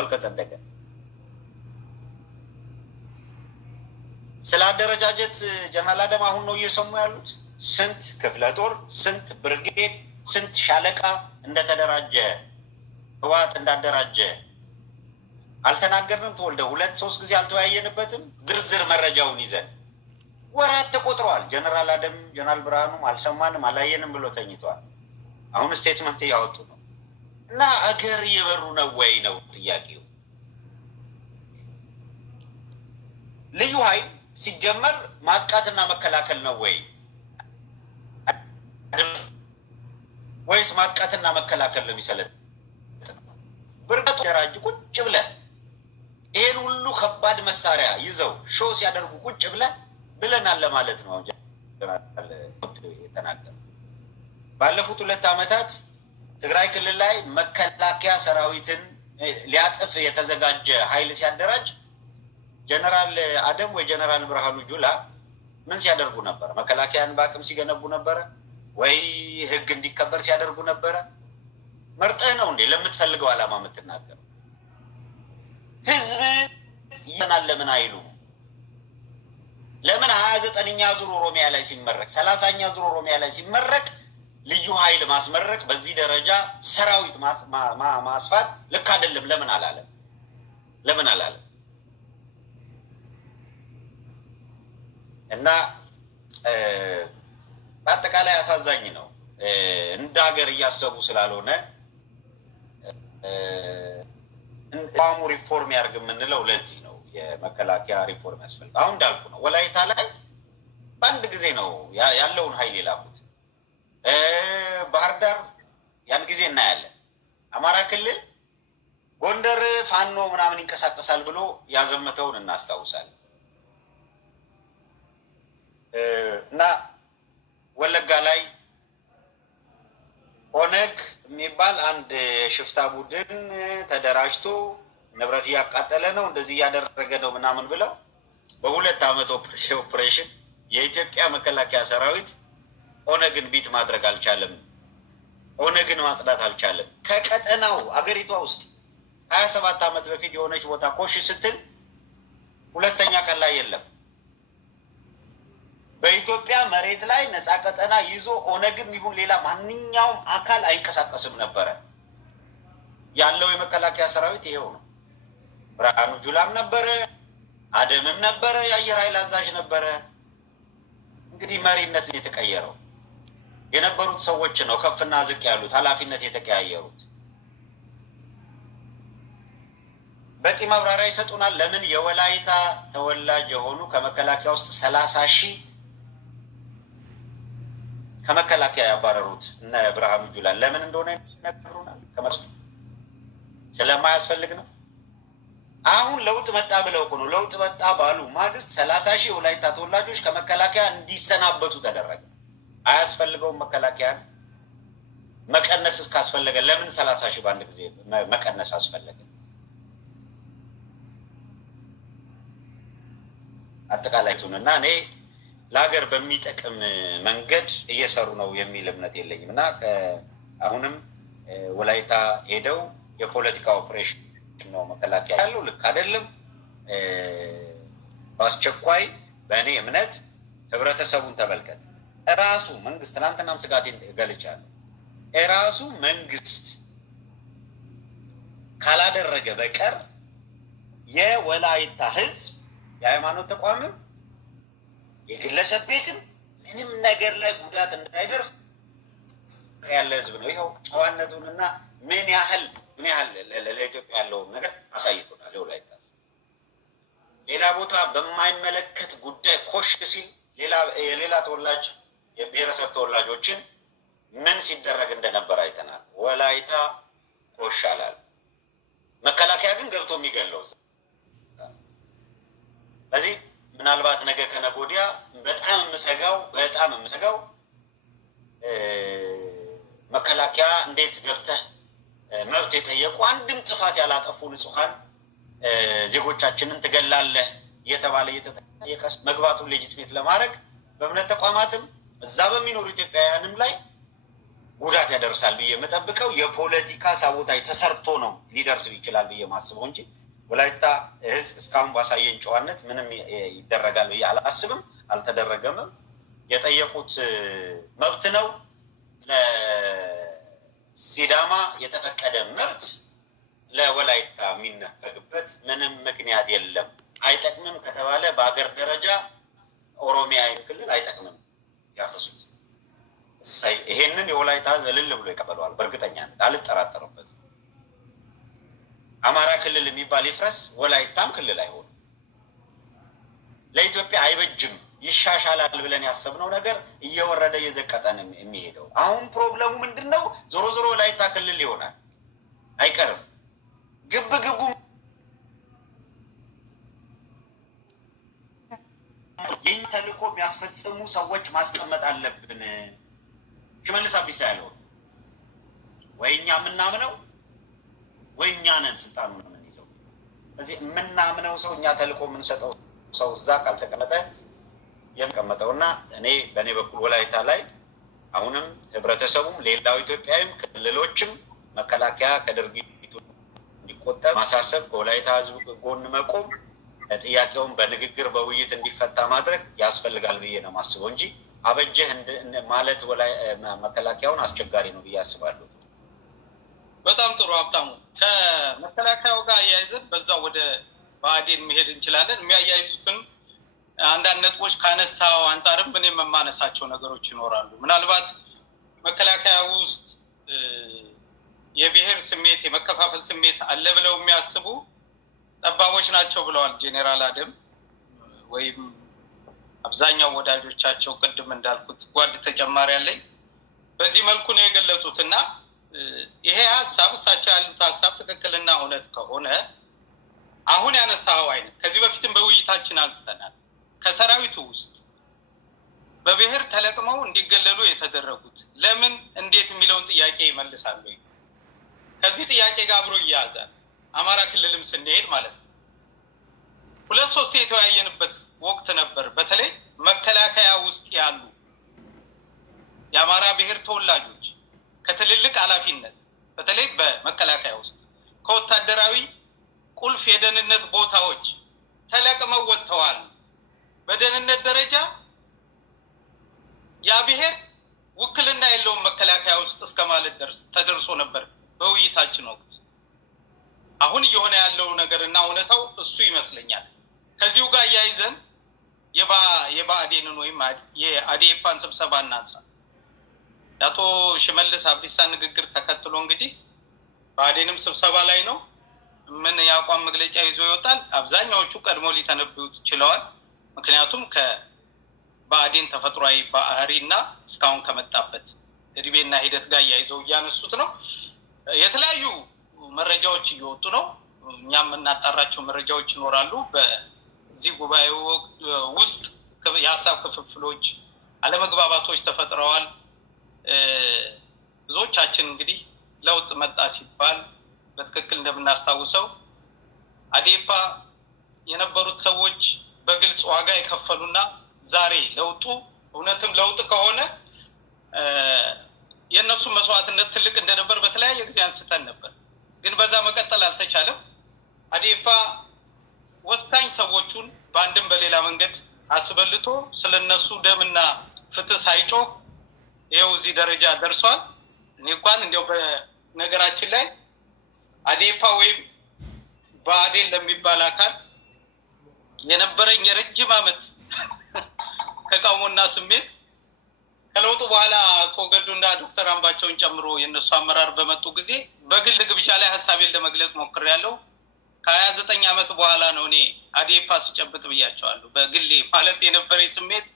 ከጸደቀ ስለ አደረጃጀት ጀነራል አደም አሁን ነው እየሰሙ ያሉት። ስንት ክፍለ ጦር፣ ስንት ብርጌድ፣ ስንት ሻለቃ እንደተደራጀ ህወሓት እንዳደራጀ አልተናገርንም። ተወልደ 2-3 ጊዜ አልተወያየንበትም። ዝርዝር መረጃውን ይዘን ወራት ተቆጥረዋል። ጀነራል አደም ጀነራል ብርሃኑም አልሰማንም አላየንም ብሎ ተኝቷል። አሁን ስቴትመንት እያወጡ ነው። እና አገር እየበሩ ነው ወይ ነው ጥያቄው። ልዩ ኃይል ሲጀመር ማጥቃትና መከላከል ነው ወይስ ማጥቃትና መከላከል ነው የሚሰለጥ? ብርቀቱ ደራጅ ቁጭ ብለ ይሄን ሁሉ ከባድ መሳሪያ ይዘው ሾው ሲያደርጉ ቁጭ ብለናል ለማለት ነው የተናገረው። ባለፉት 2 ዓመታት ትግራይ ክልል ላይ መከላከያ ሰራዊትን ሊያጥፍ የተዘጋጀ ኃይል ሲያደራጅ ጀነራል አደም ወይ ጀነራል ብርሃኑ ጁላ ምን ሲያደርጉ ነበር? መከላከያን በአቅም ሲገነቡ ነበረ ወይ ህግ እንዲከበር ሲያደርጉ ነበረ? መርጠህ ነው እንዴ ለምትፈልገው ዓላማ የምትናገር? ህዝብ ይናል ለምን አይሉ? ለምን 29ኛ ዙር ኦሮሚያ ላይ ሲመረቅ 30ኛ ዙር ኦሮሚያ ላይ ሲመረቅ ልዩ ኃይል ማስመረቅ በዚህ ደረጃ ሰራዊት ማስፋት ልክ አይደለም? ለምን አላለም? ለምን አላለም? እና በአጠቃላይ አሳዛኝ ነው። እንደ ሀገር እያሰቡ ስላልሆነ ቋሙ ሪፎርም ያርግ የምንለው ለዚህ ነው። የመከላከያ ሪፎርም ያስፈልግ። አሁን እንዳልኩ ነው። ወላይታ ላይ በአንድ ጊዜ ነው ያለውን ኃይል የላኩት። ባህር ዳር ያን ጊዜ እናያለን። አማራ ክልል ጎንደር ፋኖ ምናምን ይንቀሳቀሳል ብሎ ያዘመተውን እናስታውሳለን። እና ወለጋ ላይ ኦነግ የሚባል አንድ ሽፍታ ቡድን ተደራጅቶ ንብረት እያቃጠለ ነው እንደዚህ እያደረገ ነው ምናምን ብለው በ2 ዓመት ኦፕሬሽን የኢትዮጵያ መከላከያ ሰራዊት ኦነግን ቢት ማድረግ አልቻለም። ኦነግን ማጽዳት አልቻለም። ከቀጠናው አገሪቷ ውስጥ 27 ዓመት በፊት የሆነች ቦታ ኮሽ ስትል ሁለተኛ ቀን ላይ የለም። በኢትዮጵያ መሬት ላይ ነፃ ቀጠና ይዞ ኦነግም ይሁን ሌላ ማንኛውም አካል አይንቀሳቀስም ነበረ። ያለው የመከላከያ ሰራዊት ይሄው ነው። ብርሃኑ ጁላም ነበረ፣ አደምም ነበረ፣ የአየር ኃይል አዛዥ ነበረ። እንግዲህ መሪነት ነው የተቀየረው። የነበሩት ሰዎች ነው ከፍና ዝቅ ያሉት ኃላፊነት የተቀያየሩት። በቂ ማብራሪያ ይሰጡናል። ለምን የወላይታ ተወላጅ የሆኑ ከመከላከያ ውስጥ 30 ሺህ ከመከላከያ ያባረሩት እነ ብርሃኑ ጁላ ለምን እንደሆነ ይነግሩናል። ከመስት ስለማያስፈልግ ነው። አሁን ለውጥ መጣ ብለው እኮ ነው። ለውጥ መጣ ባሉ ማግስት 30 ሺህ የወላይታ ተወላጆች ከመከላከያ እንዲሰናበቱ ተደረገ። አያስፈልገውም። መከላከያን መቀነስ እስካስፈለገ ለምን 30 ሺህ በአንድ ጊዜ መቀነስ አስፈለገ? አጠቃላይ እና እኔ ለሀገር በሚጠቅም መንገድ እየሰሩ ነው የሚል እምነት የለኝም። እና አሁንም ወላይታ ሄደው የፖለቲካ ኦፕሬሽን ነው መከላከያ ያለው ልክ አይደለም። በአስቸኳይ በእኔ እምነት ህብረተሰቡን ተመልከት። እራሱ መንግስት ትናንትናም ስጋቴን ገልጫለሁ። እራሱ መንግስት ካላደረገ በቀር የወላይታ ህዝብ የሃይማኖት ተቋምም የግለሰብ ቤትም ምንም ነገር ላይ ጉዳት እንዳይደርስ ያለ ህዝብ ነው። ይኸው ጨዋነቱንና ምን ያህል ለኢትዮጵያ ያለውን ነገር አሳይቶናል። የወላይታ ሌላ ቦታ በማይመለከት ጉዳይ ኮሽ ሲል የሌላ ተወላጅ የብሔረሰብ ተወላጆችን ምን ሲደረግ እንደነበር አይተናል። ወላይታ ኮሽ አላል። መከላከያ ግን ገብቶ የሚገለው ስለዚህ ምናልባት ነገ ከነገ ወዲያ በጣም የምሰጋው መከላከያ እንዴት ገብተህ መብት የጠየቁ አንድም ጥፋት ያላጠፉ ንጹሐን ዜጎቻችንን ትገላለህ እየተባለ እየተጠየቀ መግባቱን ሌጂትሜት ለማድረግ በእምነት ተቋማትም እዛ በሚኖሩ ኢትዮጵያውያንም ላይ ጉዳት ያደርሳል ብዬ የምጠብቀው የፖለቲካ ሳቦታጅ ተሰርቶ ነው ሊደርስ ይችላል ብዬ ማስበው እንጂ ወላይታ ህዝብ እስካሁን ባሳየን ጨዋነት ምንም ይደረጋል ብዬ አላስብም። አልተደረገምም። የጠየቁት መብት ነው። ለሲዳማ የተፈቀደ መብት ለወላይታ የሚነፈግበት ምንም ምክንያት የለም። አይጠቅምም ከተባለ በአገር ደረጃ ኦሮሚያ ክልል አይጠቅምም ያፈሱት። ይሄንን የወላይታ ህዝብ እልል ብሎ ይቀበለዋል። በእርግጠኛነት አልጠራጠርበት። አማራ ክልል የሚባል ይፍረስ፣ ወላይታም ክልል አይሆንም። ለኢትዮጵያ አይበጅም። ይሻሻላል ብለን ያሰብነው ነገር እየወረደ እየዘቀጠ ነው የሚሄደው። አሁን ፕሮብለሙ ምንድን ነው? ዞሮ ዞሮ ወላይታ ክልል ይሆናል፣ አይቀርም። ግብ ግቡ ይህን ተልእኮ የሚያስፈጽሙ ሰዎች ማስቀመጥ አለብን። ሽመልስ አብዲሳ ያለው ወይ እኛ የምናምነው ወይ እኛ ነን ስልጣኑን የምንይዘው። ስለዚህ የምናምነው ሰው እኛ ተልእኮ የምንሰጠው ሰው እዛ ካልተቀመጠ የሚቀመጠውና እኔ በእኔ በኩል ወላይታ ላይ አሁንም ህብረተሰቡም ሌላው ኢትዮጵያዊም ክልሎችም መከላከያ ከድርጊቱ እንዲቆጠብ ማሳሰብ፣ ከወላይታ ህዝብ ጎን መቆም፣ ጥያቄውን በንግግር በውይይት እንዲፈታ ማድረግ ያስፈልጋል ብዬ ነው ማስበው እንጂ አበጀህ ማለት መከላከያውን አስቸጋሪ ነው ብዬ አስባለሁ። በጣም ጥሩ ሀብታሙ። ከመከላከያው ጋር አያይዘን በዛው ወደ ብአዴን መሄድ እንችላለን። የሚያያይዙትን አንዳንድ ነጥቦች ካነሳው አንጻርም እኔ የማነሳቸው ነገሮች ይኖራሉ። ምናልባት መከላከያ ውስጥ የብሔር ስሜት የመከፋፈል ስሜት አለ ብለው የሚያስቡ ጠባቦች ናቸው ብለዋል ጄኔራል አደም ወይም አብዛኛው ወዳጆቻቸው። ቅድም እንዳልኩት ጓድ ተጨማሪ አለኝ። በዚህ መልኩ ነው የገለጹት እና ይሄ ሀሳብ እሳቸው ያሉት ሀሳብ ትክክልና እውነት ከሆነ አሁን ያነሳው አይነት ከዚህ በፊትም በውይይታችን አንስተናል። ከሰራዊቱ ውስጥ በብሔር ተለቅመው እንዲገለሉ የተደረጉት ለምን እንዴት የሚለውን ጥያቄ ይመልሳሉ። ከዚህ ጥያቄ ጋር አብሮ ይያዛል። አማራ ክልልም ስንሄድ ማለት ነው 2-3 የተወያየንበት ወቅት ነበር። በተለይ መከላከያ ውስጥ ያሉ የአማራ ብሔር ተወላጆች ከትልልቅ ኃላፊነት በተለይ በመከላከያ ውስጥ ከወታደራዊ ቁልፍ የደህንነት ቦታዎች ተለቅመው ወጥተዋል። በደህንነት ደረጃ ያ ብሔር ውክልና የለውም መከላከያ ውስጥ እስከማለት ተደርሶ ነበር በውይይታችን ወቅት። አሁን እየሆነ ያለው ነገርና እውነታው እሱ ይመስለኛል። ከዚሁ ጋር እያይዘን የብአዴንን ወይም የአዴፓን ስብሰባ እናንሳ። አቶ ሽመልስ አብዲሳ ንግግር ተከትሎ እንግዲህ ብአዴንም ስብሰባ ላይ ነው። ምን የአቋም መግለጫ ይዞ ይወጣል? አብዛኛዎቹ ቀድሞ ሊተነብዩት ችለዋል። ምክንያቱም ከብአዴን ተፈጥሯዊ ባህሪና እስካሁን ከመጣበት እድሜና ሂደት ጋር እያይዘው እያነሱት ነው። የተለያዩ መረጃዎች እየወጡ ነው። እኛም የምናጣራቸው መረጃዎች ይኖራሉ። በዚህ ጉባኤ ውስጥ የሀሳብ ክፍፍሎች፣ አለመግባባቶች ተፈጥረዋል። ብዙዎቻችን እንግዲህ ለውጥ መጣ ሲባል በትክክል እንደምናስታውሰው አዴፓ የነበሩት ሰዎች በግልጽ ዋጋ የከፈሉና ዛሬ ለውጡ እውነትም ለውጥ ከሆነ የእነሱ መስዋዕትነት ትልቅ እንደነበር በተለያየ ጊዜ አንስተን ነበር። ግን በዛ መቀጠል አልተቻለም። አዴፓ ወሳኝ ሰዎቹን በአንድም በሌላ መንገድ አስበልቶ ስለነሱ ደምና ፍትህ ሳይጮህ ይኸው እዚህ ደረጃ ደርሷል። እኔ እንኳን እንዲያው በነገራችን ላይ አዴፓ ወይም ብአዴን ለሚባል አካል የነበረኝ የረጅም ዓመት ተቃውሞና ስሜት ከለውጡ በኋላ አቶ ገዱና ዶክተር አምባቸውን ጨምሮ የነሱ አመራር በመጡ ጊዜ በግል ግብዣ ላይ ሀሳቤን ለመግለጽ ሞክሬያለሁ። ከ29 ዓመት በኋላ ነው እኔ አዴፓ ስጨብጥ ብያቸዋለሁ። በግሌ ማለት የነበረኝ ስሜት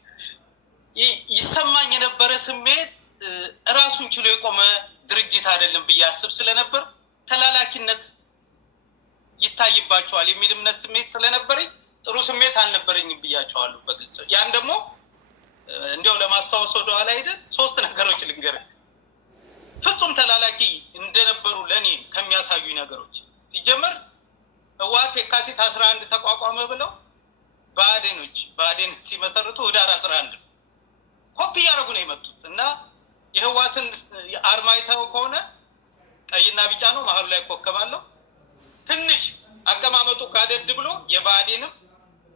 ይሰማኝ የነበረ ስሜት ራሱን ችሎ የቆመ ድርጅት አይደለም ብዬ አስብ ስለነበር ተላላኪነት ይታይባቸዋል የሚል እምነት ስሜት ስለነበረኝ ጥሩ ስሜት አልነበረኝም ብያቸዋለሁ በግልጽ። ያን ደግሞ እንዲያው ለማስታወስ ወደ ኋላ ሄደን 3 ነገሮች ልንገርህ። ፍጹም ተላላኪ እንደነበሩ ለእኔ ከሚያሳዩ ነገሮች ሲጀመር ህወሓት የካቲት 11 ተቋቋመ ብለው ብአዴን ሲመሰርቱ ህዳር 11 ኮፒ እያደረጉ ነው የመጡት እና የህዋትን አርማ አይተው ከሆነ ቀይና ቢጫ ነው፣ መሀሉ ላይ ኮከብ አለው። ትንሽ አቀማመጡ ጋደድ ብሎ የብአዴንም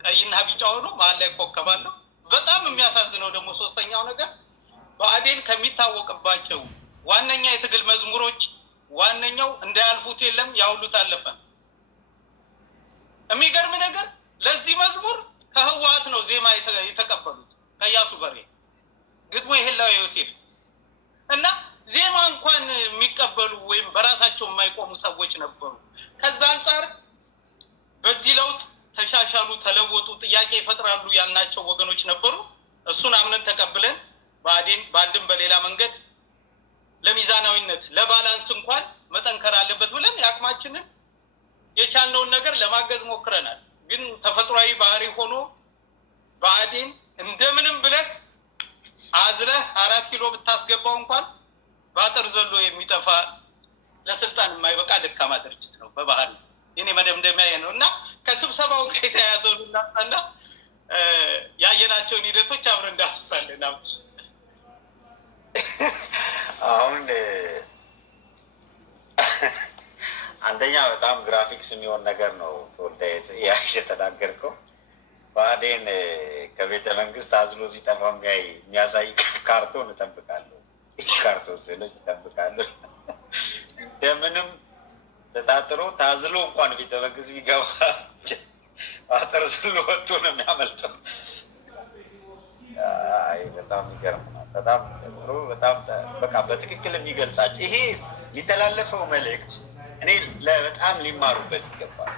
ቀይና ቢጫ ሆኖ መሀል ላይ ኮከብ አለው። በጣም የሚያሳዝነው ደግሞ ሶስተኛው ነገር ብአዴን ከሚታወቅባቸው ዋነኛ የትግል መዝሙሮች ዋነኛው እንዳያልፉት የለም ያውሉ ታለፈ። የሚገርም ነገር ለዚህ መዝሙር ከህወሓት ነው ዜማ የተቀበሉት ከያሱ በሬ ግጥሙ የሄላው ዮሴፍ እና ዜማ እንኳን የሚቀበሉ ወይም በራሳቸው የማይቆሙ ሰዎች ነበሩ። ከዛ አንጻር በዚህ ለውጥ ተሻሻሉ፣ ተለወጡ፣ ጥያቄ ይፈጥራሉ ያልናቸው ወገኖች ነበሩ። እሱን አምነን ተቀብለን ብአዴን በአንድም በሌላ መንገድ ለሚዛናዊነት ለባላንስ እንኳን መጠንከር አለበት ብለን የአቅማችንን የቻልነውን ነገር ለማገዝ ሞክረናል። ግን ተፈጥሯዊ ባህሪ ሆኖ ብአዴን እንደምንም ብለህ አዝለህ 4 ኪሎ ብታስገባው እንኳን በአጥር ዘሎ የሚጠፋ ለስልጣን የማይበቃ ደካማ ድርጅት ነው በባህሪ። የኔ መደምደሚያ ነው እና ከስብሰባው ጋር የተያያዘውን እናጣና ያየናቸውን ሂደቶች አብረን እንዳስሳለን። አብት አሁን አንደኛ በጣም ግራፊክስ የሚሆን ነገር ነው ተወልደ የተናገርከው። ብአዴን ከቤተ መንግስት አዝሎ ሲጠፋ የሚያሳይ ካርቶን እጠብቃለሁ፣ ካርቶን ስዕሎች እጠብቃለሁ። እንደምንም ተጣጥሮ ታዝሎ እንኳን ቤተ መንግስት ቢገባ አጥር ዘሎ ወጥቶ ነው የሚያመልጠው። በጣም ይገርም ነው። በጣም ጥሩ፣ በጣም በቃ በትክክል የሚገልጻቸው ይሄ የሚተላለፈው መልእክት እኔ በጣም ሊማሩበት ይገባል።